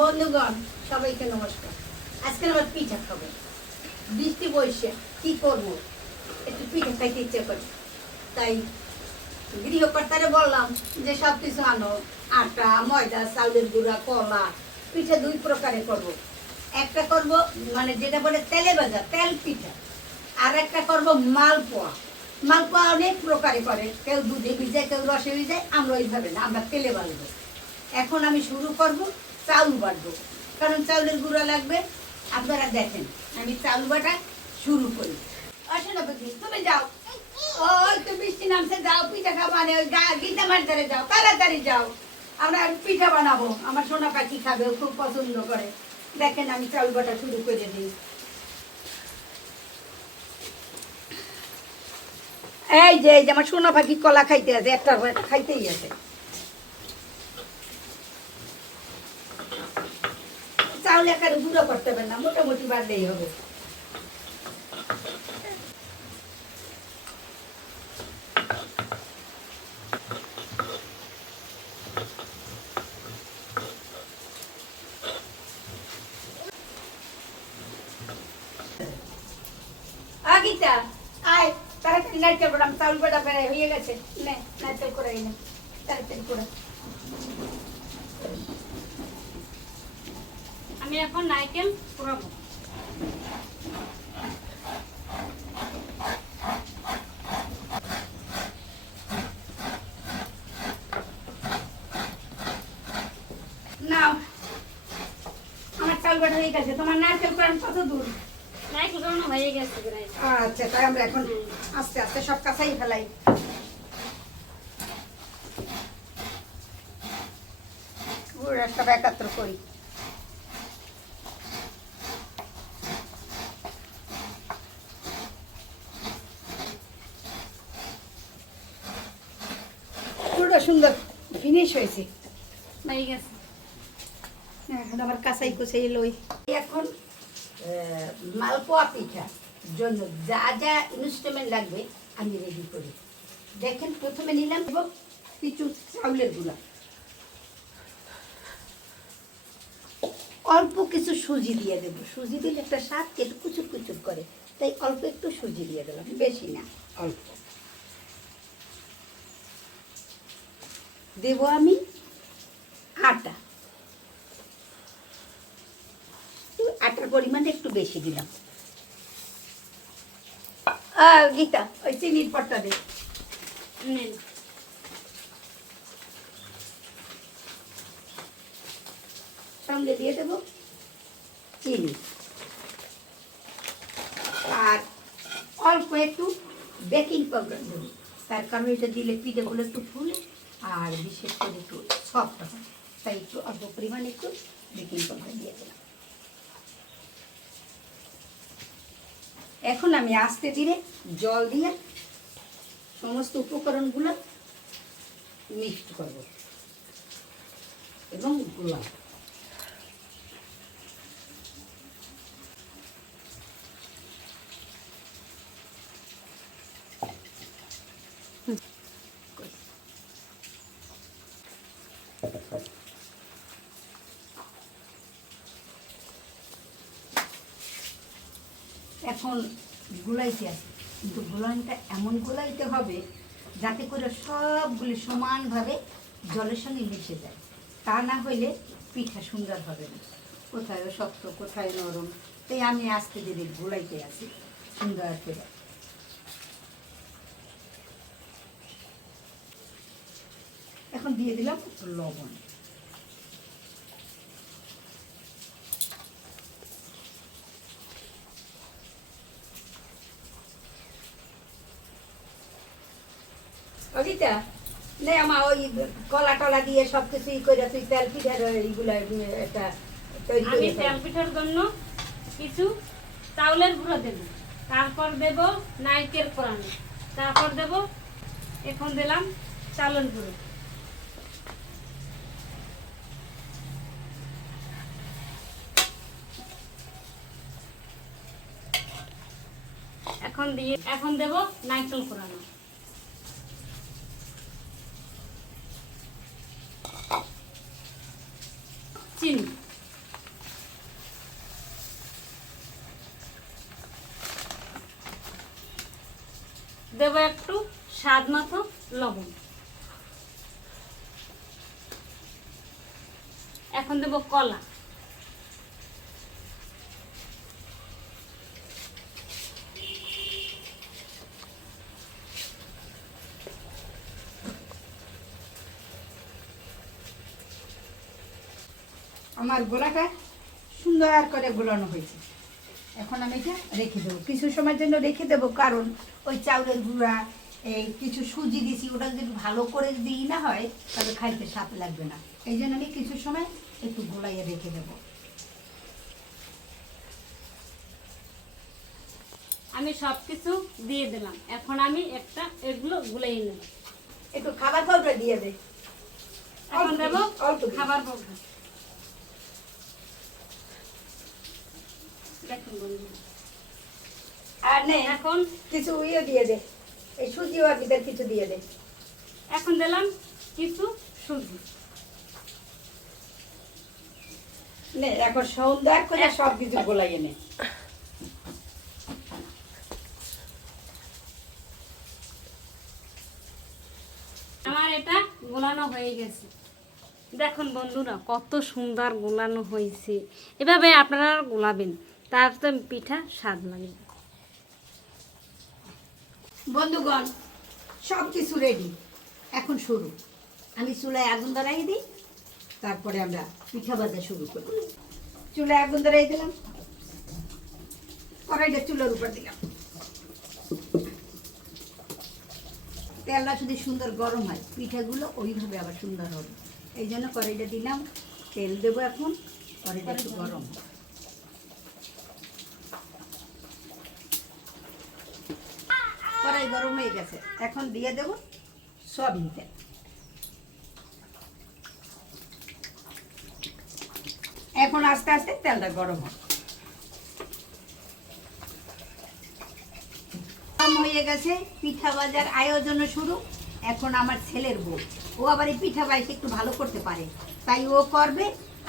বন্ধুগণ সবাইকে নমস্কার। আজকে আমরা পিঠা খাবো। বৃষ্টি বইছে, কি করবো, একটু পিঠা খাইতে ইচ্ছে করে। তাই গৃহকর্তারে বললাম যে সব কিছু আনো, আটা, ময়দা, চাউলের গুঁড়া, কলা। পিঠা দুই প্রকারে করব। একটা করব মানে যেটা বলে তেলে ভাজা তেল পিঠা, আর একটা করব মালপোয়া। মালপোয়া অনেক প্রকারে করে, কেউ দুধে ভিজায়, কেউ রসে ভিজায়, আমরা ওইভাবে না, আমরা তেলে ভাজবো। এখন আমি শুরু করব চাউল বাটবো, কারণ চাউলের গুঁড়া লাগবে। আপনারা দেখেন আমি চাউল বাটা শুরু করি। আসলে তুমি যাও, ও একটু বৃষ্টি নামছে, যাও পিঠা খাবা, মানে ওই গীতা মার্ধারে যাও, তাড়াতাড়ি যাও। আমরা পিঠা বানাবো, আমার সোনা পাখি খাবে, ও খুব পছন্দ করে। দেখেন আমি চাউল বাটা শুরু করে দিই। এই যে আমার সোনা পাখি কলা খাইতে আছে, একটা খাইতেই আছে। চাউল একারে গুঁড়ো করতে হবে না, মোটামুটি বাড়লেই হবে। আগিতা আয়, তাড়াতাড়ি নারকেল করা, চাউল বাটা বেড়াই হয়ে গেছে। নে নারকেল করাই না, তাড়াতাড়ি করা। আমি এখন নারকেল কুড়াবো। নাও, আমার চাউল বাটা হয়ে গেছে। তোমার নারকেল কোরান কত দূর? নারকেল কুড়ানো হয়ে গেছে প্রায়। আচ্ছা, তাই আমরা এখন আস্তে আস্তে সব কাঁচাই ফেলাই। গুড় সব একাত্র করি। পুরোটা সুন্দর ফিনিশ হয়েছে। হয়ে গেছে। এখন আবার কাঁচাই কুচাই লই। এখন মালপোয়া পিঠার জন্য যা যা ইনস্ট্রুমেন্ট লাগবে আমি রেডি করি। দেখেন প্রথমে নিলাম কিছু চাউলের গুঁড়া, অল্প কিছু সুজি দিয়ে দেবো। সুজি দিলে একটা স্বাদ একটু কুচুর কুচুর করে, তাই অল্প একটু সুজি দিয়ে দিলাম, বেশি না, অল্প। দেবো আমি আটা, আটার পরিমাণটা একটু বেশি দিলাম। গীতা ওই চিনির পটটা দে। সঙ্গে দিয়ে দেবো চিনি, আর অল্প একটু বেকিং পাউডার দেবো। তার কারণ এটা দিলে পিঠেগুলো একটু ফুলে আর বিশেষ করে একটু সফট হয়, তাই একটু অল্প পরিমাণে একটু বেকিং পাউডার দিয়ে দিলাম। এখন আমি আস্তে ধীরে জল দিয়ে সমস্ত উপকরণগুলো মিক্সড করব এবং গুলাব। এখন গুলাইতে আছে, কিন্তু গুলানটা এমন গুলাইতে হবে যাতে করে সবগুলি সমানভাবে জলের সঙ্গে মিশে যায়। তা না হইলে পিঠা সুন্দর হবে না, কোথায় শক্ত কোথায় নরম। তাই আমি আস্তে ধীরে গুলাইতে আছি সুন্দর করে। এখন দিয়ে দিলাম লবণ। অজিতা নে আমার ওই কলা টলা দিয়ে সব কিছু ই করে তুই তেল পিঠার এইগুলা একটা তৈরি করে আমি ফেল। তেল পিঠার জন্য কিছু চাউলের গুঁড়ো দেব, তারপর দেব নারকেল কোড়ানো, তারপর দেব, এখন দিলাম চাউলের গুঁড়ো। এখন দেব নারকেল কোড়ানো। চিনি দেবো একটু স্বাদ মতো লবণ। এখন দেবো কলা। আমার গোলাটা সুন্দর করে গোলানো হয়েছে। এখন আমি এটা রেখে দেবো, কিছু সময়ের জন্য রেখে দেবো, কারণ ওই চাউলের গুঁড়া এই কিছু সুজি দিছি, ওটা যদি ভালো করে দিই না হয় তাহলে খাইতে স্বাদ লাগবে না। এই জন্য আমি কিছু সময় একটু গোলাইয়ে রেখে দেবো। আমি সব কিছু দিয়ে দিলাম, এখন আমি এগুলো গুলাই নেব। একটু খাবার পাউডার দিয়ে দে। এখন দেবো অল্প খাবার পাউডার। দেখুন বন্ধু, আর নে এখন কিছু ইয়ে দিয়ে দে, এই সুজি আর ভিতর কিছু দিয়ে দে। এখন দিলাম কিছু সুজি। নে এখন সুন্দর করে সব কিছু গোলাইয়ে নে। আমার এটা গোলানো হয়ে গেছে। দেখুন বন্ধুরা কত সুন্দর গোলানো হয়েছে। এভাবে আপনারা গোলাবেন, তার তো পিঠা স্বাদ লাগবে। বন্ধুগণ, সব কিছু রেডি, এখন শুরু। আমি চুলায় আগুন ধরাই দিই, তারপরে আমরা পিঠা ভাজা শুরু করি। চুলায় আগুন ধরাই দিলাম, কড়াইটা চুলার উপর দিলাম। তেলটা যদি সুন্দর গরম হয় পিঠাগুলো ওইভাবে আবার সুন্দর হবে। এই জন্য কড়াইটা দিলাম, তেল দেবো এখন, কড়াইটা একটু গরম হবে। কড়াই গরম হয়ে গেছে, এখন দিয়ে দেবো সয়াবিন তেল। এখন আস্তে আস্তে তেলটা গরম হবে। গরম হয়ে গেছে, পিঠা ভাজার আয়োজন শুরু। এখন আমার ছেলের বউ, ও আবার এই পিঠা বাইকে একটু ভালো করতে পারে, তাই ও করবে।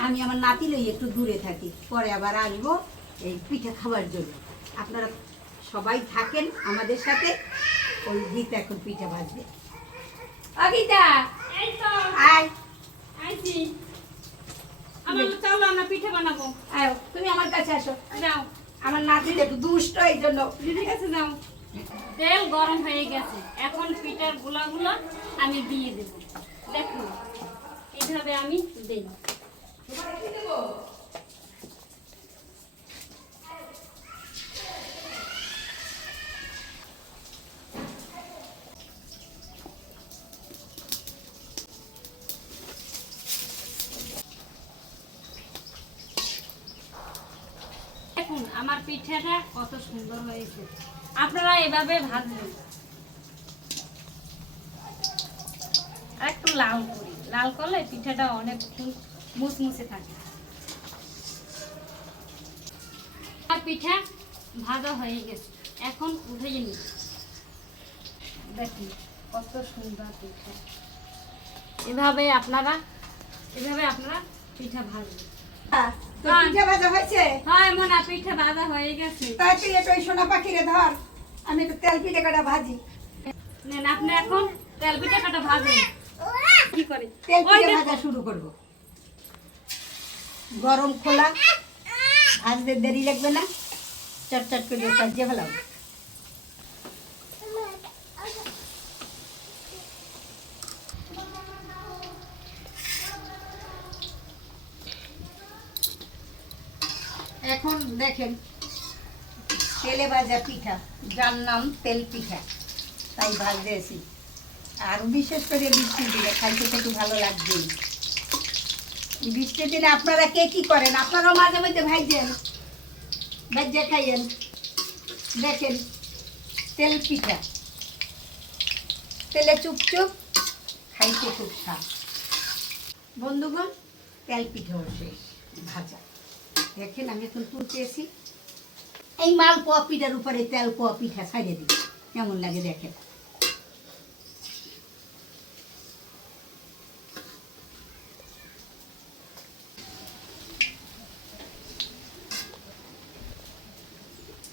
আমি আমার নাতি লই একটু দূরে থাকি, পরে আবার আসবো এই পিঠা খাওয়ার জন্য। আপনারা সবাই থাকেন আমাদের সাথে। ওই গীতা এখন পিঠা ভাজবে। গীতা এই তো আয়, আইছি, আমার চলো আমরা পিঠা বানাবো। আয় তুমি আমার কাছে আসো। যাও আমার নাতি একটু দুষ্ট, এই জন্য। দিদির কাছে যাও। তেল গরম হয়ে গেছে, এখন পিঠার গোলাগুলো আমি দিয়ে দেব। দেখুন এইভাবে আমি দেই। দেখুন আমার পিঠাটা কত সুন্দর হয়েছে। আপনারা এভাবে ভাজবেন। আর একটু লাল করি, লাল করলে পিঠাটা অনেক মুচমুচে থাকে। আর পিঠা ভাজা হয়ে গেছে, এখন উঠে নিই। দেখুন কত সুন্দর পিঠা। এভাবে আপনারা পিঠা ভাজবেন। তো পিঠা ভাজা হয়েছে? হয় মনে পিঠা ভাজা হয়ে গেছে। তাই তুই একটু ওই সোনা পাখিরে ধর, আমি একটু তেল পিঠে কাটা ভাজি। নেন আপনি এখন তেল পিঠা কাটা ভাজেন। কি করে তেল ওই পিঠে দেখো। ভাজা শুরু করব। গরম খোলা, ভাজতে দেরি লাগবে না, চটচট করে সাজিয়ে ফেলাম। এখন দেখেন তেলে ভাজা পিঠা, যার নাম তেল পিঠা, তাই ভাজতেছি। আর বিশেষ করে বৃষ্টির দিনে খাইতে তো একটু ভালো লাগবেই। বৃষ্টির দিনে আপনারা কে কি করেন? আপনারাও মাঝে মধ্যে ভাইজেন, ভাজ্যা খাইয়েন। দেখেন তেল পিঠা, তেলে চুপচুপ, খাইতে খুব স্বাদ। বন্ধুগণ, তেল পিঠাও শেষ ভাজা। দেখেন আমি এখন তুলতেছি। এই মালপোয়া পিঠার উপরে তেল পোয়া পিঠা ছাড়িয়ে দিই, কেমন লাগে দেখেন।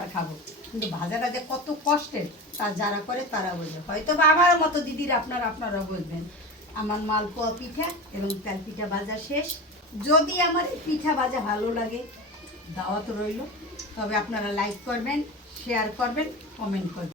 নাস্তা খাবো, কিন্তু ভাজাটা যে কত কষ্টের তা যারা করে তারা বুঝবে। হয়তো বা আমার মতো দিদির আপনারা বুঝবেন। আমার মালপোয়া পিঠা এবং তেল পিঠা ভাজা শেষ। যদি আমার এই পিঠা ভাজা ভালো লাগে, দাওয়াত রইল। তবে আপনারা লাইক করবেন, শেয়ার করবেন, কমেন্ট করবেন।